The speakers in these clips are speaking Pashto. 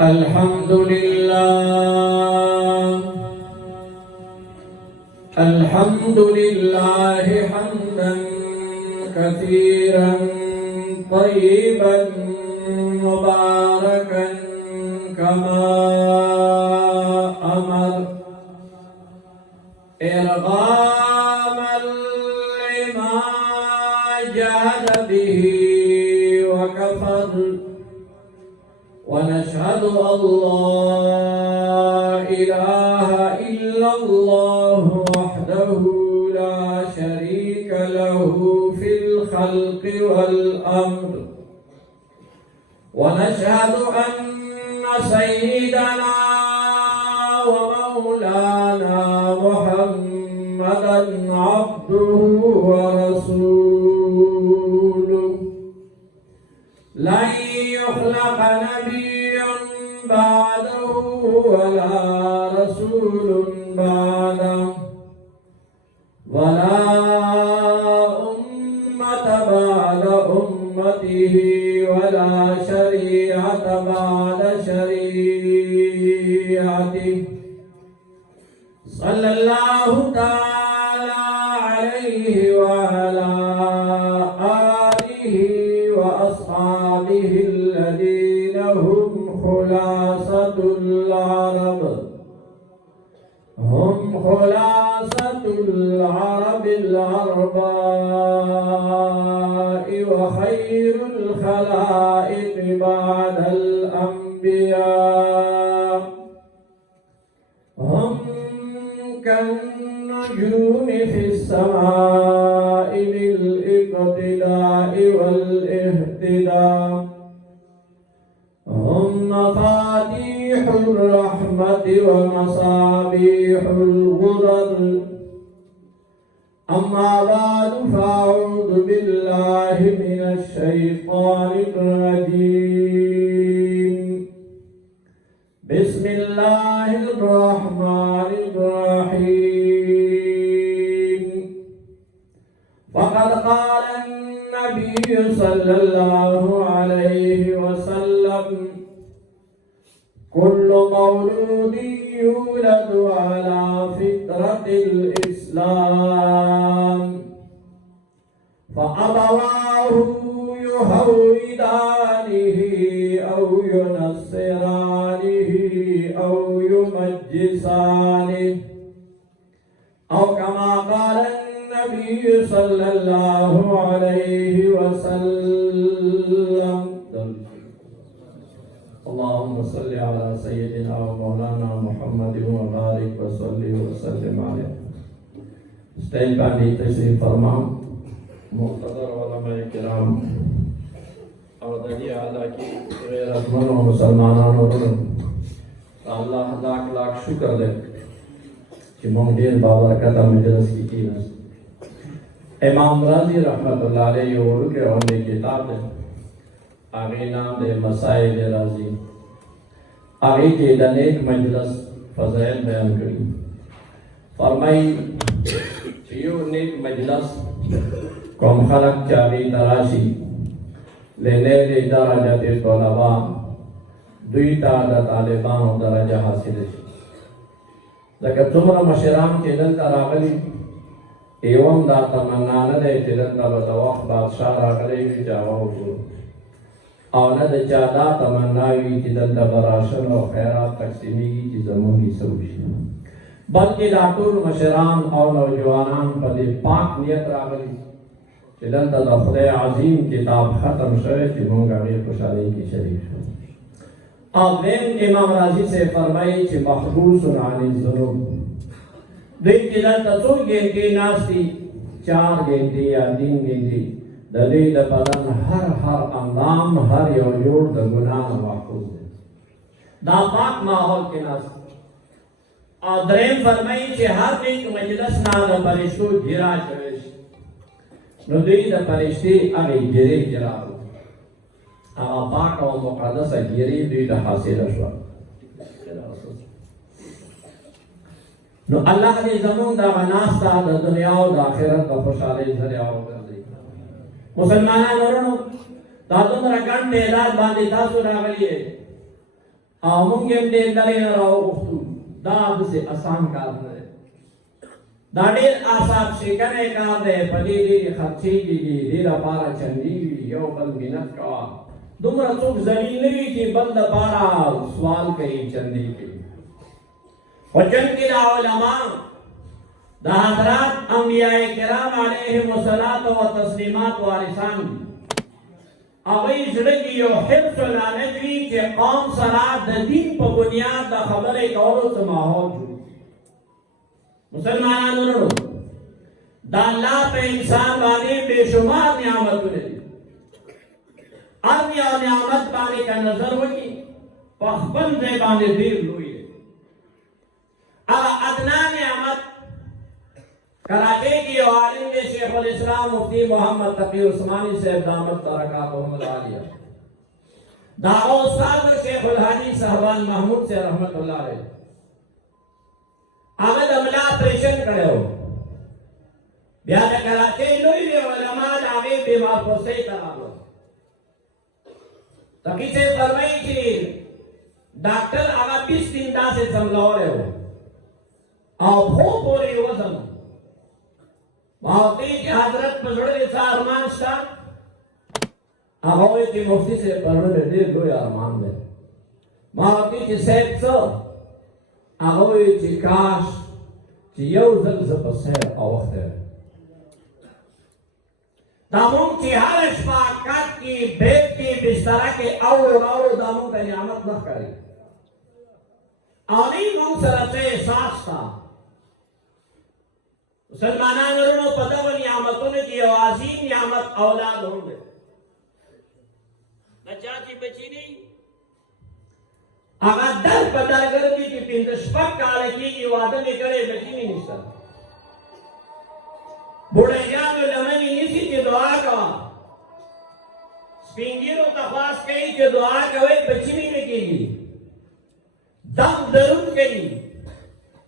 الحمد لله الحمد لله حمدا كثيرا طيبا مباركا كما أمر إرغاما لما جهد به وكفر ونشهد أن لا إله إلا الله وحده لا شريك له في الخلق والأمر ونشهد أن سيدنا ومولانا محمدا عبده ورسوله لن يخلق نبي بعده ولا رسول بعده ولا أمة بعد أمته ولا شريعة بعد شريعته صلى الله تعالى عليه وعلى آله وأصحابه الذين هم خلاصة العرب العرباء وخير الخلائق بعد الأنبياء هم كالنجوم في السماء بالاقتداء والاهتداء هم مفاتيح الرحمة ومصابيح الغرر أما بعد فأعوذ بالله من الشيطان الرجيم بسم الله الرحمن الرحيم فقد قال النبي صلى الله عليه وسلم كل مولود يولد على فطرة الإسلام فأبواه يهودانه أو ينصرانه أو يمجسانه أو كما قال النبي صلى الله عليه وسلم اللهم صل على سيدنا ومولانا محمد وبارك وصلي وسلم عليه स्टेज पर भी तशरीफ फरमा मुक़्तदर उलमा किराम और दरिया आला की गैरतमंद मुसलमानों अल्लाह लाख लाख शुक्र दे कि मोहम्मद बाबरकत मजलिस की इमाम राजी रहमतुल्लाह अलैहि और के उन्हें किताब है आगे नाम दे मसाइल राजी आगे के दनेक मजलिस फज़ाइल बयान करी फरमाई यो नेक मजलिस कौम खलक चाबी तराशी लेने ले दरजत तलबा दुईटा द तालिबान दरजा हासिल है लकत तुमरा मशराम के दल तरागली एवं दा तमन्ना न दे दल तलवख बादशाह रागली जाओ और न द चादा तमन्नावी की दल बराशन और खैरात तकसीमी की जमून की सऊशी बल्कि दातुल मशरान और नौजवानान पर पाक नियत रागली चिदन द खुदा अजीम किताब खत्म शवे कि मोंगाड़ी खुशाली की शरीफ अब वेन इमाम राजी से फरमाई कि महबूस आनि जुनूब दिन चिदन तसो गेंदी नास्ती 4 गेंदी या 3 गेंदी दली द बदन हर अंदाम हर योर द गुनाह महफूज है दा पाक माहौल के नास और दरेम फरमाई कि हर एक मजलिस ना द परिशो गिरा चवेश नुदी द परिश्ती अगे गिरे गिरा पाक और मुक़द्दस गिरी दी द हासिल अशवा नो अल्लाह ने जमून दा नास्ता द दुनिया और आखिरत द खुशहाली जरिया हो गई मुसलमाना नोरनो دا دومره ګڼ تعداد باندې تاسو راغلي او موږ هم دې لرې نه راوغوښتو. دا داسې اسان کار نه دی، دا ډېر اعصاب شکنی کار دی. په دې ډېرې خرچې کېږي، دې لپاره چندې وي، یو بل منت کوه. دومره څوک ذلیل نه وي چې بل دپاره سوال کوي، چندې کوي. خو چند کې دا علما د حضرات انبیاء کرام علیهم الصلاة والتسلیمات وارثان دي. هغوی زړه کې یو حرص او لالچ وي چې قوم سره د دین په بنیاد د خبرې کولو څه ماحول جوړ کړي. مسلمانانو ورونو، د الله په انسان باندې بې شمار نعمتونه دي. هر یو نعمت باندې که نظر وکړي په خپل ځای باندې ډېر لوی دی. هغه ادنا نعمت کراچۍ کې یو عالم دی، شیخ الاسلام مفتی محمد تقی عثمانی صاحب دامت برکاتهم العالیہ. دا هغه استاد شیخ الحدیث صاحبان محمود سے رحمت الله علیه. هغه د ملا اپریشن کړی و. بیا د کراچۍ لوی علما د هغې بیمارپرسۍ ته راغلل. تقي صاحب فرمایي چې ډاکټر هغه 20 دن داسې څملولی و او پښو پورې وزن. ما ورته چې حضرت په زړه کې څه ارمان شته؟ هغه وایي چې مفتي صاحب په زړه کې ډېر لوی ارمان دی. ما ورته چې صاحب څه؟ هغه وایي چې کاش چې یو ځل زه په سیر اوښتی وم. دا مونږ چې هره شپه کټ کې بیت کې بستره کې اورو دا مونږ ته نعمت نه ښکاري. او نه مونږ سره څه احساس شته. مسلمانانو ورونو، په دغو نعمتونو کې یو عظیم نعمت اولاد هم دی. د چا چې بچي نه وي هغه در په در ګرځي چې 5-6 کاله کېږي واده مې کړی، بچي مې نشته. بوډاګانو لمنې نیسي چې دعا کوه. سپین ږیرو ته خواست کوي چې دعا کوئ، بچي مې نه کېږي. دم درود کوي.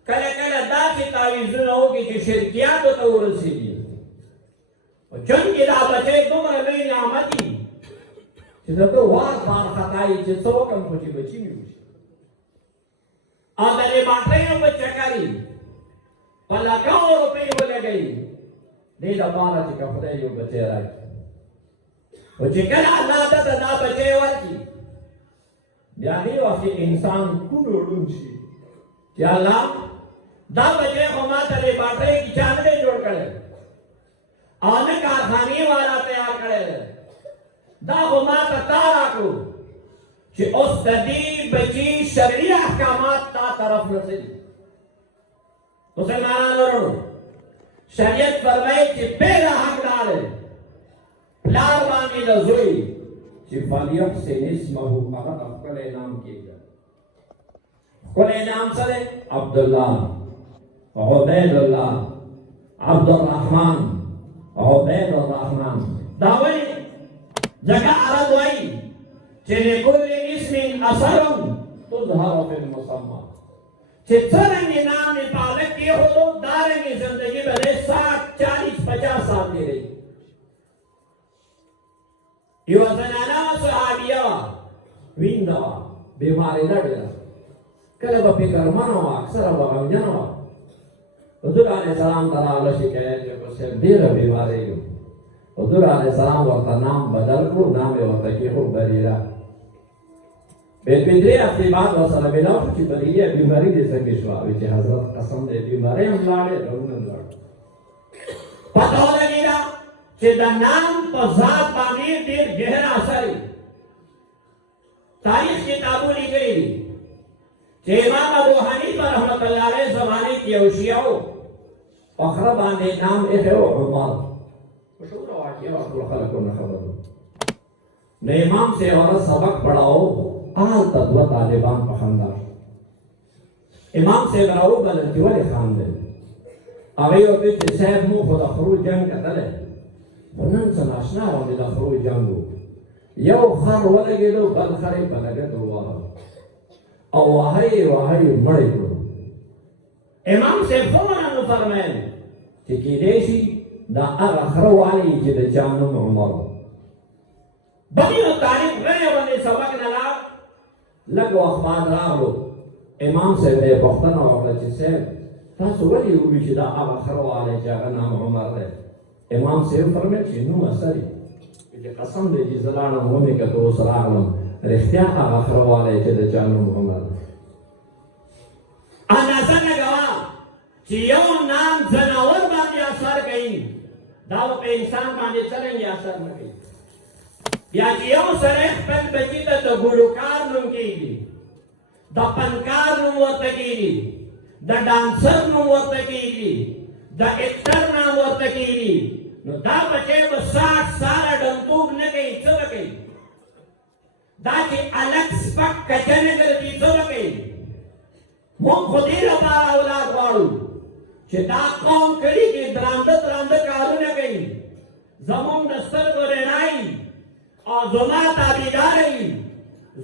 کله کله داسې تعویذونه وکړي چې شرکیاتو ته ورسېږي. چونکې دا بچی دومره لوی نعمت دي چې د ده وار بار خطا یي چې څه وکړم خو چې بچي مې وشي. او د لیبارټریو په چکر یې په لکونو روپۍ ولګوي دې دپاره چې که خدای یو بچی راکړي. خو چې کله الله ده ته دا بچی ورکړي بیا دې وخت کې انسان کوڼ ړوند شي چې الله دا بچی خو ما ته لیبارټرۍ کې چا نه دی جوړ کړی او نه کارخانې والا تیار کړی دی. دا خو ما ته تا راکړو چې اوس د دې بچي شرعي احکامات تا طرف نه ځي. مسلمانانو ورونو، شریعت فرمایي چې پهله حق دا دی پلار باندې د زوی چې فلیحسن اسمه هغه ته ښکلی نام کېږده. ښکلی نام څه دی؟ عبدالله، عبیدالله، عبدالرحمن، عبید الرحمن. دا ولې؟ ځکه عرب وایي چې لکل اسم اثر تظهر فی المسمى، چې څرنګې نام مې په هلک کېښودو دارنګې زندګي به دی 60-40-50 سال تېروي. یوه زنانه صحابیه وه، وینده وه، بیمارېده ډېره، کله به فکرمنه وه، اکثره به غمجنه وه. حضور علیه السلام ته راغله شکایت یې وکړ صاحب ډېره بیمارېږم. حضور علیه السلام ورته نام بدل کړو، نام یې ورته کېښود بریره. بلکې 3 هفتې بعد ورسره ملاو شو چې بریره بیماري دې څنګه شوه؟ وایي چې حضرت قسم دی بیمارۍ هم لاړې ډولونه هم لاړې. پته ولګېده چې د نام په ذات باندې ډېر ګهر اثر وي. تاریخ کتابو لیکلي دي چې امام ابو حنیفه رحمت الله علیه زمانې کې یو شیعه و، په خره باندې نام ایښی و عمر. مشهوره واقعه وه، ټول خلک ورنه خبر وو. نو امام صاحب هغه سبق پړاو، هلته 2 طالبان په خندا شو. امام صاحب راوبلل چې ولې خاندئ؟ هغې ورته ویل چې صاحب موږ خو د خرو جنګ کتلی، خو نن څه ناشنا غوندې د خرو جنګ و. یو خر ولګېدو، بل خر یې په لګښت وواهه او واهه یې مړ یې کړو. امام صاحب فوراً وفرمیل چې کېدی شي دا هغه خره والی چې د چا نوم عمر و. بني نو تاریخ غنی ونی سبق نلا لگو اخبار راغلو امام صاحب دې پښتنه وکړه چې صاحب تاسو ولې وایي چې دا هغه خرواله چې هغه نام عمر دی. امام صاحب فرمایي چې نو مسری چې قسم دې چې زلاړه مونږه کته اوس راغلم رښتیا هغه خرواله چې د چا نوم عمر دی. اندازه لګوا چې یو نام ځناور باندې اثر کوي دا په انسان باندې څنګه اثر نه کوي. یا چې یو سره خپل بچی ته د ګلوکار نوم کېږي، د فنکار نوم ورته کېږي، د ډانسر نوم ورته کېږي، د اکټر نام ورته کېږي، نو دا بچی به 60 ساله ډمتوب نه کوي. څه به کوي؟ دا چې الګ سپک کچه نه ګرځي څه به کوي؟ موږ خو دې لپاره اولاد غواړو چې دا قوم کړي چې درانده درانده کارونه کوي، زموږ د سترګو رڼایي او زما تابعدار وي،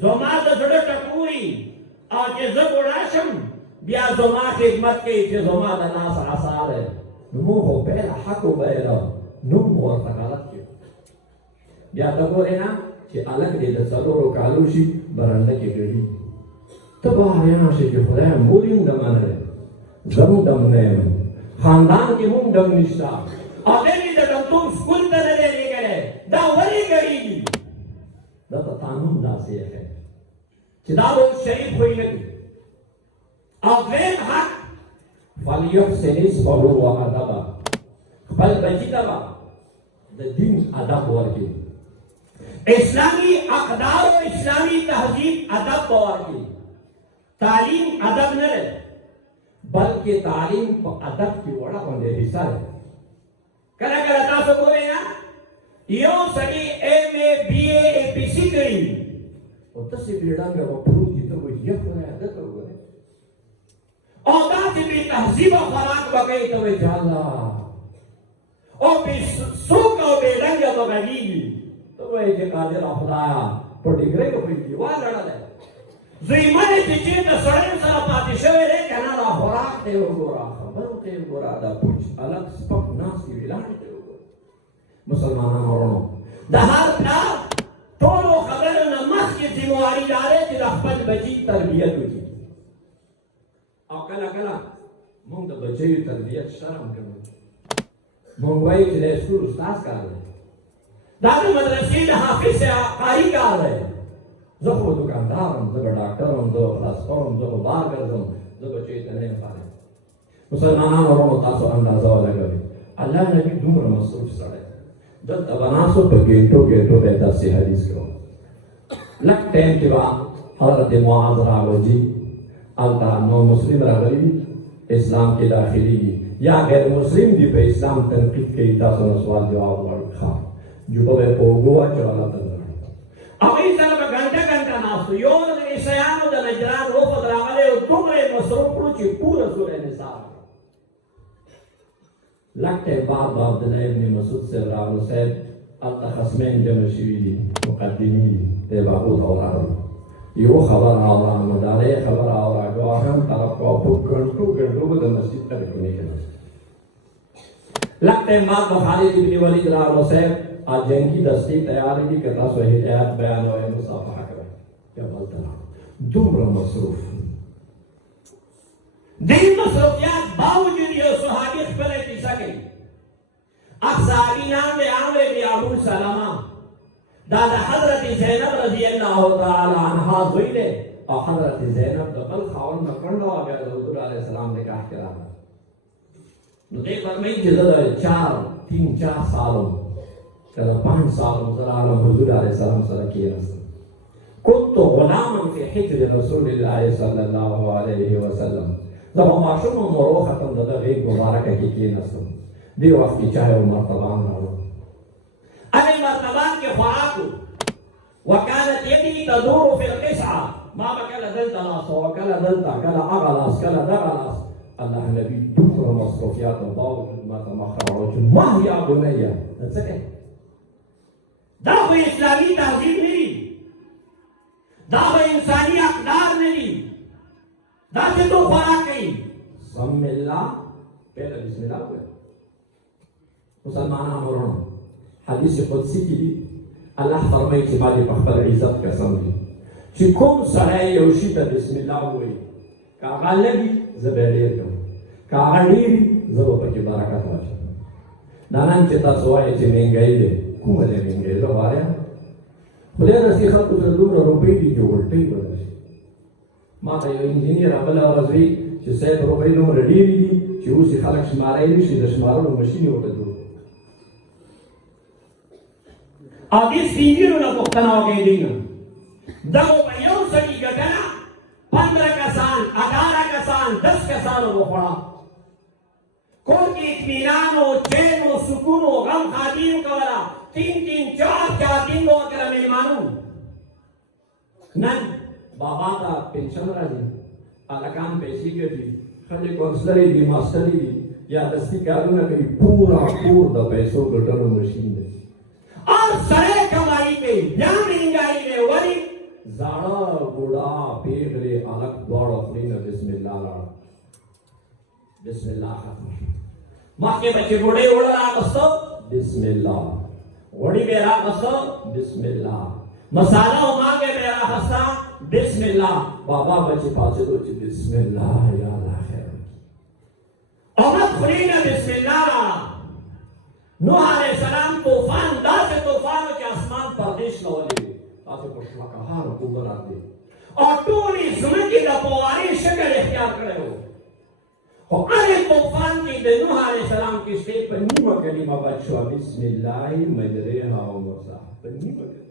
زما د زړه ټکوري او چې زه بوډا شم بیا زما خدمت کوي چې زما د لاس عصا دی. نو موږ خو پیله حق وبایله نوم مو ورته غلط کړو. بیا ته ګورې نه چې الګ دې د څلورو کالو شي برنډه کې ګرځي ته به حیران شې چې خدایه مور یې هم دمه نه دی، زه هم دم نه یم، خاندان کې هم دم نشته، هغې مې د ډمتوب سکول ته نه دی لېږلی. دا ولې ګډېږي؟ دا ته قانون داسې ایښی چې دا به اوس شریف خوی نه کړي. او دویم حق فلیحسن اسمه وادبه، خپل بچي ته به د دین ادب ورکړي، اسلامي اقدار او اسلامي تهذیب ادب به ورکړي. تعلیم ادب نه دی بلکې تعلیم په ادب کې وړه غوندې حصه دی. کله کله تاسو ګورئ نه یو سړي ایم اے بی اے اے پی سی کړي او داسې بېډانګه به پروت وي ته وایي یا خدایه ده ته وګورئ او داسې بې تهذیبه خوراک به کوي ته وایي چې الله او بې سوکه او بېډنګه به غږېږي ته وایي چې قادره خدایه په ډیګرۍ به په دیوال لړلی زیمنې چې چېرته سړی سره پاتې شوی دی که نه دا خوراک ته یې وګوره، خبرو ته یې وګوره، دا پوچ الګ سپک ناستې ولاړې ته یې وګوره. مسلمانانو ورونو د هر پلار ټولو خبرو نه مخکې ذمهواري دا دی چې د خپل بچي تربیت وکړي. او کله کله موږ د بچیو تربیت شرم کوو، موږ وایو چې د سکول استاد کار دی، دا د مدرسې د حافظ قاري کار دی. زه خو دکاندار یم، زه به ډاکټر یم، زه به فلسفه یم، زه به بار ګرځم، زه بچیو ته نه یم فارغ. مسلمانانو ورونو تاسو اندازه ولګوئ الله نبي دومره مصروف سړی دلته به ناستو په ګېټو ګېټو به یې داسې حدیث کړو. لږ ټایم کې به حضرت معاذ راغلي هلته نو مسلم راغلي اسلام کې داخلېږي یا غیر مسلم دي په اسلام تنقید کوي، تاسو نه سوال جواب غواړي. ښه جوبه به یې په اوږو واچوله ته هغوی سره به ګنټه ګنټه ناستو. یو د عیسیانو د نجران وفد راغلی او دومره یې مصروف کړو چې پوره سوره نساء لږ ټایم بعد به عبدالله ابن مسعود صاحب راغلو. صاحب هلته خصمین جمع شوي دي، مقدمي دي، دی به هغو ته ولاړو. یو خبره اورا مدارې خبره اورا ګواښم طرف کوه په ګڼټو ګڼټو به د مسجد تلیفونې کې ناست. لږ ټایم بعد به خالد ابن ولید راغلو. صاحب جنگی دستی تیاری دی که تاسو هدایت بیانوئ مصافحه کوئ یا بلته دومره مصروف دې مصروفیات باوجود یو صحابي خپله کیسه کوي. هغه صحابي نام دی عمرو بن ابو سلمه، دا د حضرت زینب رضی الله تعالی عنها زوی دی او حضرت زینب د بل خاوند نه کړنډه وه، بیا د حضور علیه السلام نکاح کې راغله. نو دی فرمایي چې زه د 4 سالو کله 5 سالو زه راغلم حضور علیه السلام سره کېناستم. كنت غلاما في حجر رسول الله صلی الله علیه وسلم. زه به ماشوم وم وروختم د ده غېږ مبارکه کې کېناستم. دې وخت کې چای او مرتبان راوړل. هغې مرتبان کې خوراک و. وکانت یدي تدور فی القصعه، ما به کله دلته لاس وه کله دلته، کله هغه لاس کله دغه لاس. الله نبي دومره مصروفیات او باوجود ماته مخ راوړو چې ما یا بنیه څه کوې؟ دا خو اسلامي تهذیب نه دي، دا خو انساني اقدار نه دي. دا چې تو خوراک کوي سم الله پهله بسم الله ووایه. مسلمانانو ورونو حدیث قدسی کې دي الله فرمایي چې ما دې په خپل عزت قسم دی چې کوم سړی یو شي ته بسم الله ووایي که هغه لږي زه به یې ډېر کړم که هغه ډېر وي زه به پکې برکت واچوم دا نن چې تاسو وایئ چې مهنګایي دی کومه دی مهنګایي زه وایم خدای راسي خلکو سره دومره روپۍ دي چې الټۍ بدل شي ما ته یو انجینر بله ورځ وایي چې صاحب روپۍ دومره ډېرې دي چې اوس یې خلک شماری نه شي د شمارلو مشین یې ورته جوړ او دې سپین ږیرو نه پوښتنه وکړئ دوی نه دغو په یو سړي ګټنه 15 کسان 18 کسان 10 کسانو وخوړه کور کې اطمینان و چین و سکون و غم خادي وکوله 3 4 دن به ورکړه مېلمانو نن بابا ته پنشن راځي هلکان پیسې ګټي ښځې کونسلرې دي ماسټرې دي یا دستي کارونه کوي پورا کور د پیسو ګټلو مشین دی اور سړی کمایي کوي بیا مهنګایي دی ولې زاړه بوډا پیغلې هلک دواړه خولې نه بسم الله لاړه بسم الله ختم شو مخکې به چې بوډۍ اوړه راغسته بسم الله غوړي به یې راغسته بسم الله مساله او مالګه به یې راغسته بسم الله بابا به چې پاڅېدو چې بسم الله یا الله خیر احمد خولې نه بسم الله راغله نوح علیه السلام طوفان داسې طوفان و چې اسمان پردیش له ولېږي تاسو په شواکهارو اوبه راتلې او ټولې ځمکې د فوارې شکل اختیار کړی و خو هغې طوفان کې د نوح علیه السلام کښتۍ په نیمه کلمه بچ شوه بسم الله مجریها و مرساها په نیمه کلمه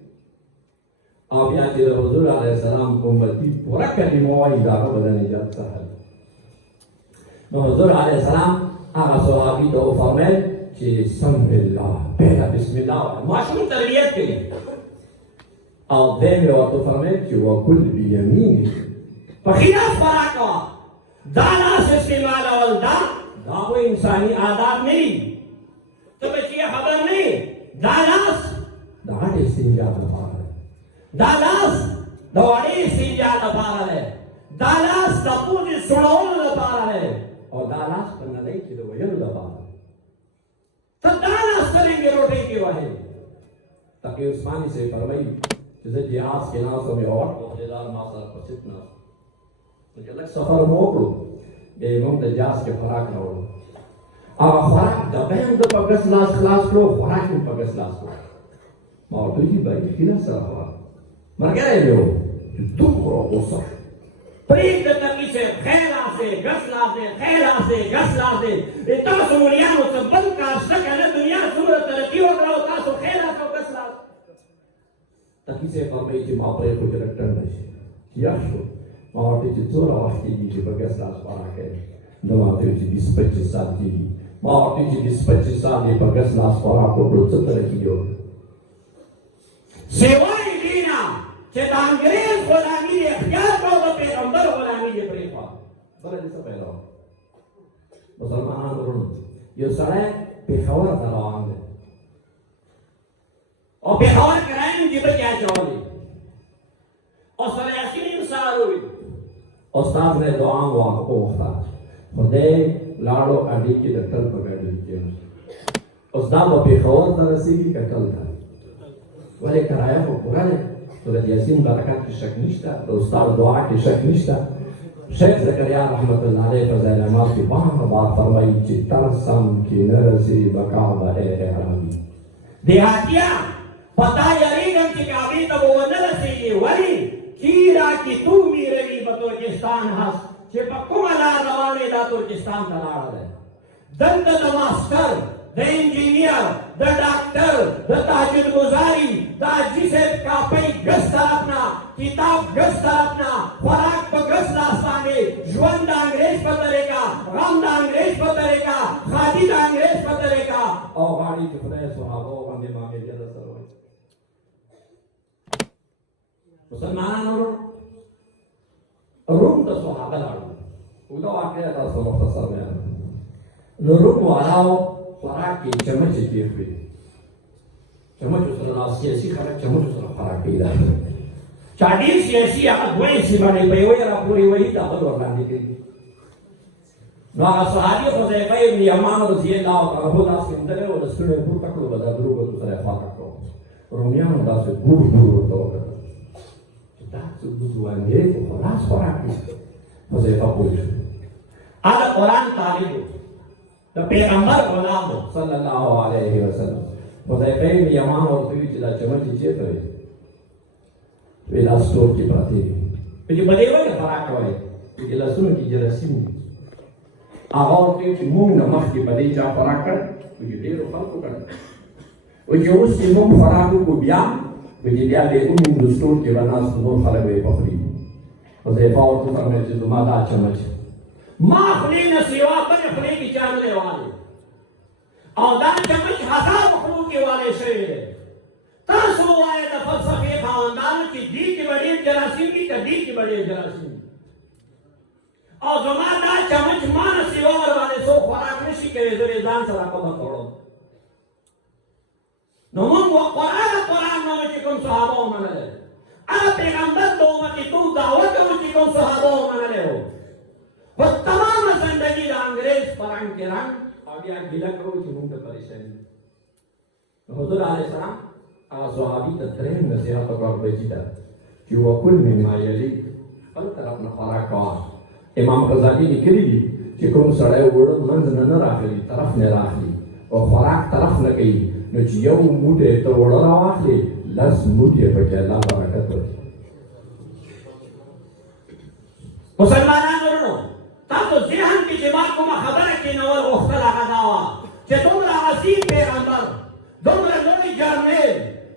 او بیا چې د حضور علیه السلام امتي پوره کلمه وایي د هغه به د نجات سهل نو حضور علیه السلام هغه صحابي ته وفرمیل چې سم الله پهله بسم الله وایه ماشوم تربیت کوي او بیا مې ورته وفرمیل چې وکل بیمینک په ښي لاس خوراک کوه دا لاس استعمالول دا خو انساني آداب نه دي ته به چې خبر نه یې دا لاس د غټې استنجا لپاره دی دا لاس د وړې استنجا لپاره دی دا لاس د پوزې سوړولو لپاره دی او دا لاس په نړۍ کې د ویلو لپاره ته دا لاس څرنګې روټۍ کې وهې تقي عثماني صاحب فرمایي چې زه جهاز کې ناست وم یو وخت عہدېدار ما سره په سیټ ناست نو چې لږ سفر مو وکړو بیا یې موږ د جهاز کې خوراک راوړو هغه خوراک ډبه یې هم د په ګس لاس خلاص کړو خوراک یې په ګس لاس کړو ما ورته ویل چې بھائی ښي لاس سره خوراک ملګری مې و چې دومره غوسه شو پرېږده تقي صاحب ښی لاسې ګس لاسې ښی لاسې ګس لاسې تاسو مریانو څه بل کار شته که نه دنیا څومره ترقي وکړه او تاسو ښی لاس او ګس لاس تقي صاحب فرمایي چې ما پرېښود چې لږ ټنډه شي یخ شو ما ورته چې څومره وخت کېږي چې په ګس لاس خوراک کوې نو ما ورته ویل چې 20-25 ساعت کېږي ما ورته چې 20-25 ساعت یې په ګس لاس خوراک وکړو څه ترقي وکړو سوای دینا چې د انګریز غلامي یې اختیار کړه او د پیغمبر غلامي یې پرېښوه بله دې څه پیدا وه مسلمانانو وروڼو یو سړی پېښور ته روان دی او پېښور کې رایم جیبه کې اچولې او سره یاسین یې سهار وویل استاد نے دعا وغوښته خدای لاړو اډې کې د ټل په ګاډۍ کې استاد په پېښور ته رسېږي که ټل ته ولې کرایه خو پوره دی سورت یاسین برکت کې شک نشته د استاد دعا کې شک نشته شیخ زکریا رحمت الله علیه په ځای نماز کې بار بار فرمایي چې ترسم کې نه رسي بقا به احرامي دیهاتیا پتا یریږم چې کعبې ته به ونه رسېږي ولې کیرا کی تو میروي به ترکستان هست چې په کومه لار روان دی دا ترکستان ته لاړه دی دلته د ماسټر د انجینیر د ډاکټر د تهجد گزاري د حاجي صاحب کاپۍ ګس طرف نه کتاب ګس طرف نه خوراک په ګس لاس باندې ژوند د انګریز په طریقه غم د انګریز په طریقه خادي د انګریز په طریقه او غاړي چې خدای صحابه باندې معاملې د سره وایي مسلمانانو روم د صحابه لاړو اوږده واقعه تاسو مختصر بیان نو روم والاو خوراک کې چمچې کېښوي چمچو سره دا سیاسي خلک چمچو سره خوراک کوي دا چا ډېر سیاسي هغه دوه حصې باندې په یوه یې راپورې وهي دا بل ورباندې کوي نو هغه صحابي حذیفه ابن یمان رضی الله عنه داسې همدغه و د ستړی پورته کړو به دا درو ګوتو سره یې خوراک کړو رومیانو داسې ګور ګور ورته وکتل چې دا څه بوزوانګې خو خلاص خوراک دي. حذیفه پوه شو هغه قرآن طالب و د پیغمبر غلام و. صلی الله علیه وسلم. حذیفه بن یمان ورته وویل چې دا چمچې چېرته وې؟ ویل دا سټور کې پرتې دي. چې په دې ولې خوراک کوئ؟ چې لاسونو کې جراثیم دي. هغه ورته ویل چې موږ نه مخکې په دې چا خوراک کړی؟ وایي ډېرو خلکو کړی. وایي چې اوس چې موږ خوراک وکړو بیا وایي بیا به موږ د سټور کې به ناست نور خلک به یې پخوي. حذیفه ورته وفرمیل چې زما دا چمچ ما خولې نه سوا بلې خولې کې چا نه دی والی او دا چمچ هزارو خولو کې والی شوی دی. تاسو ووایئ د فلسفې خاوندانو چې دې کې به ډېر جراثیم وي که دې کې به ډېر جراثیم وي او زما دا چمچ ما نه سوا ورباندې څوک خوراک نه شي کوي. زه یې ځان سره په مخ وړم. نو موږ قرآن نو چې کوم صحابه ومنلی هغه پیغمبر د امتیتوب دعوت و چې کوم صحابه ومنلی و. و تمام زندگی د انګریز په رنګ کې رنګ او بیا ګیله کوو چې موږ ته پریشاني. حضور علیه السلام هغه صحابي ته درېیم نصیحت وکړ بچي ته چې وکل مما یلیک خپل طرف نه خوراک کوه. امام غزالي لیکلي دي چې کوم سړی اوړه منځ نه نه راخلي طرف نه راخلي او خوراک طرف نه کوي نو چې یو موټی ته اوړه راواخلي لس موټی پکې الله برکت ورکړي. مسلمانانو ورونو تاسو ذهن کې چې ما کومه خبره کېنول غوښتل هغه دا وه چې دومره عظیم پیغمبر دومره لوی جرنیل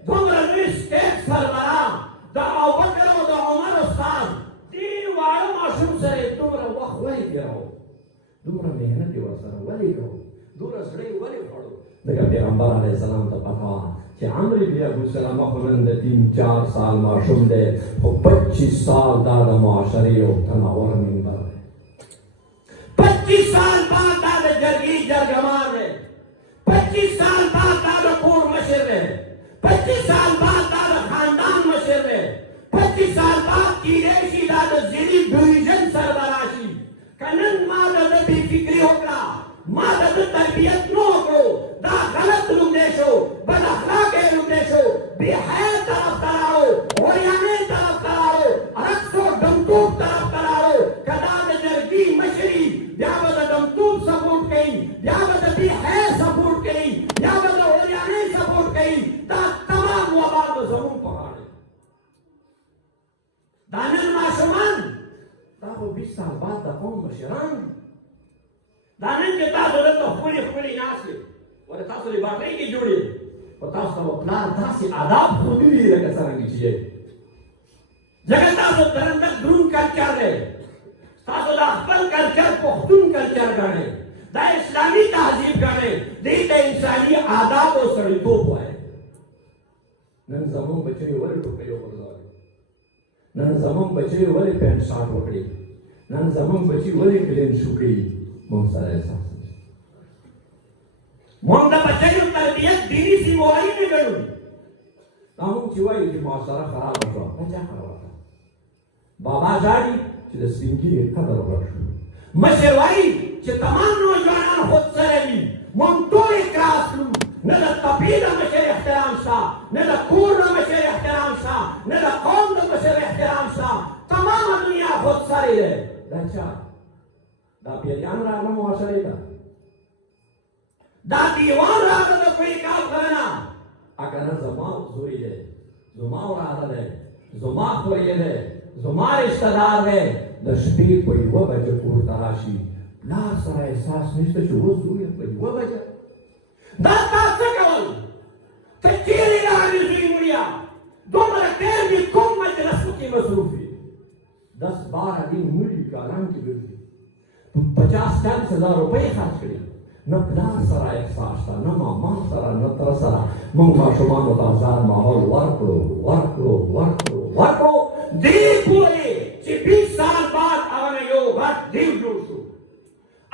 دومره لوی سټیټ سربراه د ابوبکر او د عمر استاد دې واړه ماشوم سره دومره وخت ولې تېراوه دومره محنت یې ورسره ولې کوو دومره زړه یې ولې خوړو ځکه پیغمبر علیه السلام ته پته وه چې عمرو بن ابو سلمه خو نن د 3-4 سال ماشوم دی خو 25 سال دا د معاشرې یو تناور منبر دی. 25 سال بعد دا د جرګې جرګمار دی. 25 سال بعد دا د کور مشر دی. 25 سال بعد دا د خاندان مشر دی. 25 سال بعد کېدی شي دا د ضلعي ډویژن سربراه شي. که نن ما د ده بې فکري وکړه ما د ده تربیت نه وکړو دا غلط لومړی شو بد اخلاقه لومړی شو بې حیا طرف ته لاړو غوریانۍ طرف ته لاړو رقص و ډمتوب طرف ته لاړو که دا د جرګې مشري بیا به د ډمتوب سپورټ کوي بیا به د بې حیا سپورټ کوي بیا به د غوریانۍ سپورټ کوي دا تمام وبا به زموږ په غاړه دا نن ماشومان دا خو 20 سال بعد د قوم مشران دا نن چې تاسو دلته ښکلي ښکلي ناست یې ولې تاسو لباټۍ کې جوړې خو تاسو ته به پلار داسې آداب ښودلي دي لکه څرنګه چې یې ځکه تاسو درنده دروند کلچر دی تاسو دا خپل کلچر پښتون کلچر ګڼئ دا اسلامي تهذیب ګڼئ دې ته انساني آداب او سړیتوب وایي. نن زموږ بچی ولې ټوپۍ وغورځولې نن زموږ بچی ولې پینټ شارټ وکړي نن زموږ بچي ولې کلین شو کوي موږ سره احساس نشته. موږ د بچیو تربیت دیني ذمہواري نه ګڼو. دا موږ چې وایو چې معاشره خرابه شوه دا چا خرابه کړه؟ بابا ژاړي چې د سپین ږیرې قدر ورک شو. مشر وایي چې تمام نوجوانان خود سره وي موږ ټول اکراس کړو نه د تپې د مشر احترام شته نه د کور د مشر احترام شته نه د قوم د مشر احترام شته تمامه دنیا خود سره دی. دا چا دا پیریان راغله معاشرې ته دا دیوان راغله د کوی کال غرنه اګه نه زما زوی دی زما وراره دی زما خوریه دی زما رشته دار دی د شپې په 1 بجه کور ته راشي پلار سره احساس نشته چې اوس زوی په 1 بجه دا تا څه کول ته چیرې راغلې زوی مړیا دومره ډېر دې کوم مجلسو کې مصروف وي 10-12 दिन مړي کالان کې ګرځي 50-40 हज़ार روپۍ خرڅ کړي نه پلار سره احساس شته نه ماما سره نه تر سره موږ ماشومانو ته آزاد ماحول ورکړو دې پورې چې 20 سال بعد هغه یو غټ دیو جوړ شو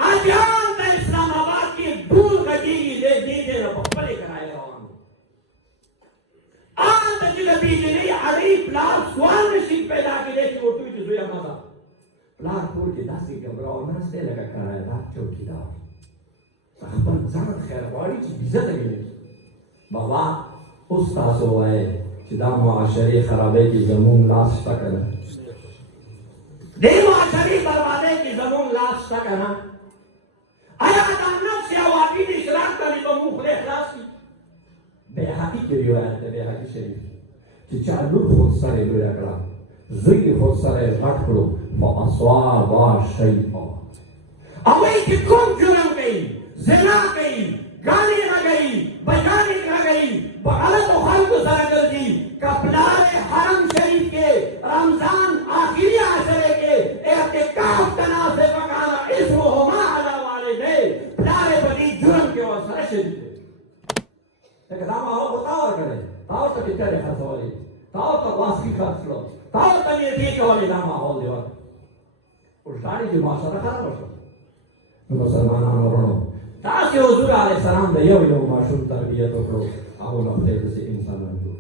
اجان د اسلام آباد کې ډول غږیږي دې نه په خپلې کرایه روان آن د چې د بجلۍ اړې پلار سوال نشي پیدا کېدی چې ورته وایي چې زویه مه پلار کور کې داسې ګبراو ناست دی لکه کرایهدار چوکیدار خپل ځان خیر غواړي چې عزت ویني. بابا اوس تاسو وایئ چې دا معاشرې خرابۍ کې زموږ لاس شته که نه؟ دې معاشرې بربادۍ کې زموږ لاس شته که نه؟ آیا دا نفس یا واقعي د اشراق کړي به موږ خدای خلاص کړي؟ بیهقي کې روایت دی، بیهقي شریف، چې چا لور خودسرې لویه کړه، زوی یې خودسرې غټ کړو، فاصابا شیئا. هغوی چې کوم جرم کوي، زنا کوي، ګاڼې رغوي، بچانې رغوي، په غلطو خلکو سره ګرځي، که پلار حرم شریف کې رمضان آخري عشرې کې اعتکاف ته ناست فکان اسمهما علی والدیه، پلار یې په دې جرم کې ورسره شریک دی. لکه دا ماحول خو تا ورکړی، تا ورته پچرې خرڅولې، تا ورته واسکي خرڅ کړو، تا ورته نیټې کولې. دا ماحول دی ورته. اوس ژاړي چې معاشره خرابه شوه. نو مسلمانانو وروڼو، تاسې حضور علیه السلام د یو یو ماشوم تربیت وکړو، هغو له خدای داسې انسانان جوړ.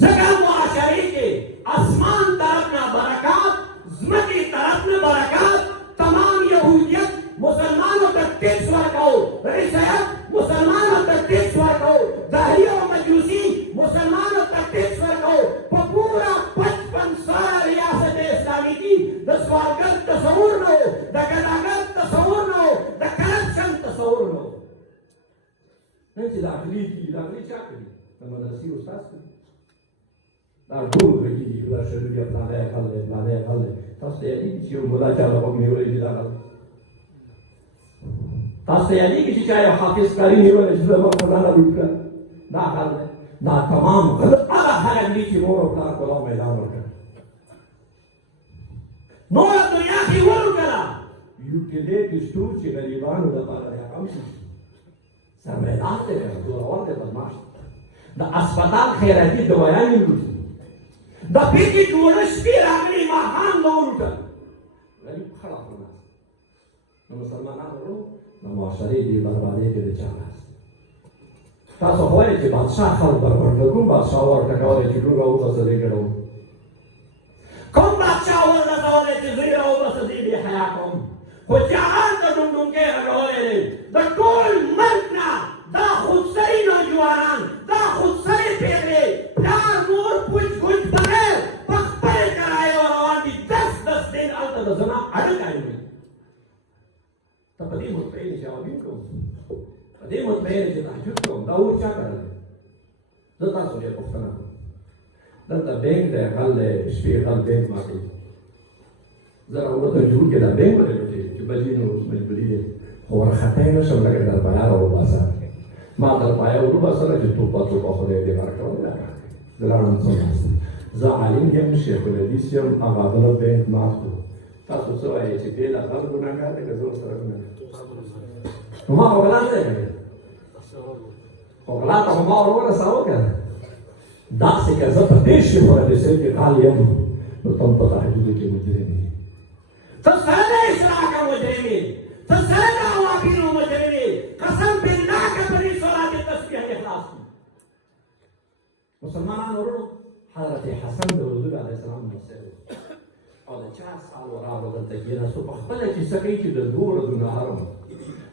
ځکه معاشرې کې اسمان طرف نه برکات، ځمکې طرف نه برکات، تمام یهودیت مسلمانوں ته ټیکس ورکوو، عیسایت مسلمانوں ته ټیکس ورکوو، داهیه او مجوسي مسلمانوں ته ټیکس ورکوو. په پوره 55 ریاست اسلامي کې د سوالګر تصور نه و، د ګداګر تصور نه و، د کرپشن تصور نه و. نن چې داخلي دي، داخلي چا کوي؟ د مدرسې استاد کوي. دا ټول کوي دي، دا شروع بیا فلانی حل دی، فلانی حل دی. تاسو ته یادېږي چې یو ملا چا له غوږ نیولی دي دا حل؟ تاسو ته یادېږي چې چا یو حافظ کاري نیولی چې زما خزانه لوټ کړه؟ دا حل دی. دا تمام هغه خلک دي چې مور او پلار کلاو میدان ورکړ. نوره دنیا کې ورکړه. یوټیلیټي سټور چې غریبانو دپاره دی، هغه هم شي. سرمایدار دی، زورور دی، بدماش دی. د اسپتال خیراتي دوايانې لوټي، د پیټي جوړښت کې راغلي ماښام به ولوټل. غریب خړه خونه. نو مسلمانانو وروڼو، د معاشرې دې بربادۍ کې د چا لاس؟ تاسو خو وایئ چې بادشاه خلک برباد کړه. کوم بادشاه ورټکولی چې ټول راوباسه دی ګډه و؟ کوم بادشاه ورټکولی چې زوی راوباسه دی بې حیا کوم؟ خو چې هلته ډونډونکی غږولی دی، د ټول ملک نه دا خودسري نوجوانان، دا خودسري پیغلې، پلار مور پوچ ګوچ بغیر په خپلې کرایې روان دي. 10 دین هلته د زنا اړیکه وي. ته په دې مطمئن یې چې عوامین کوم، په دې مطمئن یې چې تهجد کوم. دا اور چا کړی دی؟ زه تاسو بیا پوښتنه کوم. دلته بینک دی، غل دی، شپې غل بینک ماتوي. زه راووتم چې وکړې دا بینک ولې لوټې چې بچي نو اوس مجبوري دی، خو ورخطی نه شم لکه درپیا راوباسه. ما درپیا وروباسله چې توپه خدای دې ورکړه. زه لاړم څومره زه عالم یم، شیخ الحدیث یم، هغه غله بینک مات کړو. تاسو څه وایئ چې بې له غل ګناهګار دی که زه ورسره ګناهګار؟ نو ما خو غلا نه دی کړی، خو غلا ته خو ما ور ورساوه که نه. داسې که زه په دې شیخ الحدیثۍ کې غل یم، نو ته هم په تهجدو کې مجرم یې. ته سره د اشراق مجرم یې، ته سره د عوامینو مجرم یې. قسم بالله که په دې صلات تسبیح دې خلاص کړي. مسلمانانو وروڼو، حضرت حسن د حضور علیه السلام لمسی و او د 4 سال راغلو دلته کېناستو. په خپله کیسه کوي چې د 2 ورځو نهار و.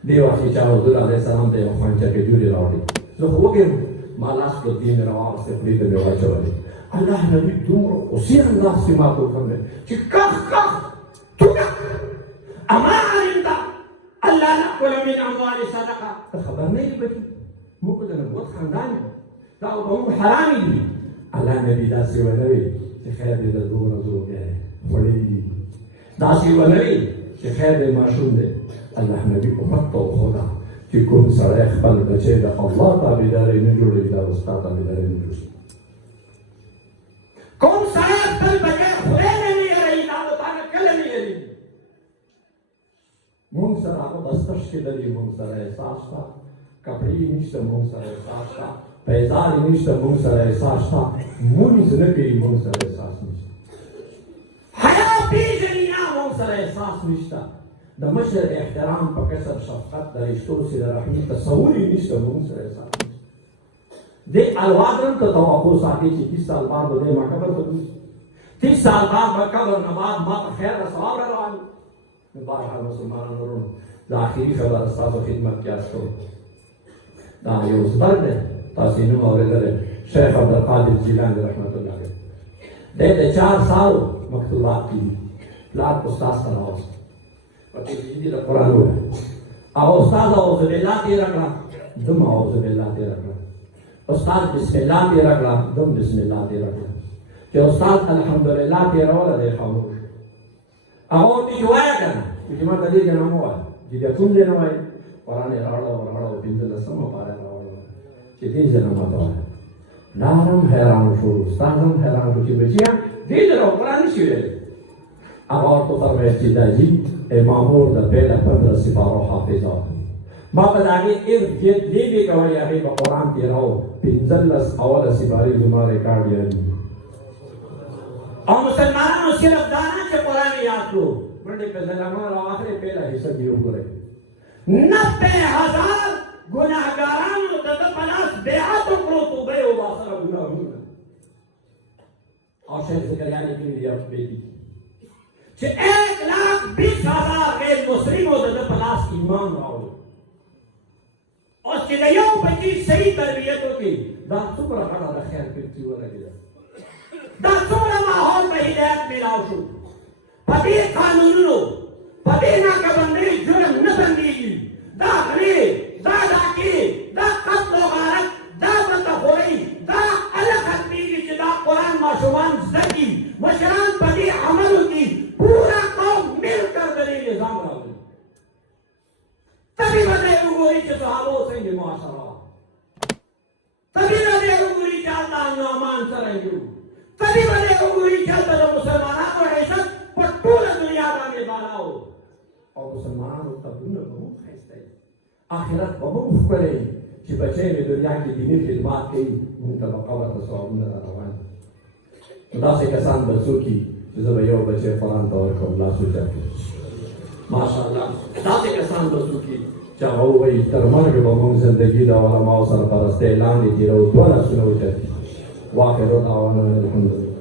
دې وخت چې چا حضور علیه السلام ته یوه خوانچه کجورې راوړې، زه خو وږی یم، ما لاس په دې مې راواغېستې، خولې ته مې واچولې. الله نبي دومره غصې انداز چې ما ته وخندل چې کخ کخ توګه اما علمت الله نأكل من اموال صدقه. ته خبر نه یې بچي، موږ د نبوت خاندان یو، دا به موږ حرامې دي. الله نبي داسې ونه وي چې خیر دې د 2 ورځو خوړلي دي، داسې ونه وي چې خیر دې ماشوم دی. الله نبي امت ته وښوده چې کوم سړی خپل بچی د الله تابعدارۍ نه جوړوي، دا به ستا تابعدارۍ نه جوړوي. کوم سړی خپل بچی خدای نه نه یېروي، دا به تا نه کله نه یېرېږي. مونږ سره هغه بستر شکېدلي، مونږ سره احساس شته، کپړې نشته، مونږ سره احساس شته، پیزارې نشته، مونږ سره احساس شته، مونځ نه کوي، مونږ سره احساس نشته. حیا پېژني نه، مونږ سره احساس نشته. د مشر احترام په کسب شفقت د رشتو صله رحمي تصور یې نشته، مونږ سره احساس نشته. دې الوادرم ته توقع ساتي چې 30 سال بعد به ما قبر ته ځي، 30 سال بعد به قبر نه بعد ما ته خیر او ثواب را روان وي. بهرحال مسلمانانو وروڼو، د آخري خبره ستاسو خدمت کې عرض کوم. دا یو زبر دی تاسینو اوریدل شیخ عبدالقادر جیلانی رحمت الله علیه د 4 سال مکتوبات کی پلار استاد سره اوس پکې دې د قران و او استاد اعوذ بالله دې راکړه دم اعوذ بالله دې راکړه استاد بسم الله دې راکړه دم بسم الله دې راکړه چې استاد الحمدلله دې راوړل دې خاموش هغه دې جوایا کنه چې ما دې کنه مو وای دې ټول دې نه وای قران یې راوړل بنده سمو پاره راوړل چې دې ځنه ماته وای نارم حیران شو استادم حیران شو چې بچیا دې درو قران شي ویل هغه تو فرمایي چې داجی مامور د پیله 15 سپارو حافظات ما په داغه ارجت دی به کوي هغه په قران کې راو 15 اوله سپاری زما ریکارډ یې او مسلمانانو صرف دا نه چې قران یاد کړو باندې په ځلانو راو اخره پیله حصہ دی وګورئ 90,000 ګناهګارانو د پلاس بیعت کړو توبه او باخره ګناهونه او شیخ زکریا نے کړی دی په دې چې 1,20,000 غیر مسلمانو د پلاس ایمان راوړل او چې د یو بچی صحیح تربیت وکړي دا څومره غړه د خیر پېټي ولګي دا څومره ماحول په هدایت میلاو شو په دې قانونونو په دې ناکبندۍ جرم نه بندېږي دا غلې دا ډاکې دا قتل و غارت دا بندخورۍ دا هله ختمېږي چې دا قرآن ماشومان زده کړي مشران په دې عمل وکړي پورا قوم مل کر د دې نظام راولي تبھی به وګوري چې صحابو څنګه معاشره تبھی به وګوري چې الله نعمان سره یو تبھی به وګوري چې د مسلمانانو عزت په ټوله دنیا باندې بالاو او مسلمانانو قبرونه به هم ښایسته وي آخرت به هم ښکلی چې بچی مې دنیا کې دیني خدمات کوي موږ ته به قبر ته ثوابونه را روان دي داسې کسان به څوک وي چې زه به یو بچی قرآن ته ورکړم لاس اوچت کړي ماشاءالله داسې کسان به څوک وي چې هغه ووایي تر مرګه به موږ زندګي د علماو سرپرستۍ لاندې تېروو دوه لاسونه اوچت کړي واخر دعوانا الحمدلله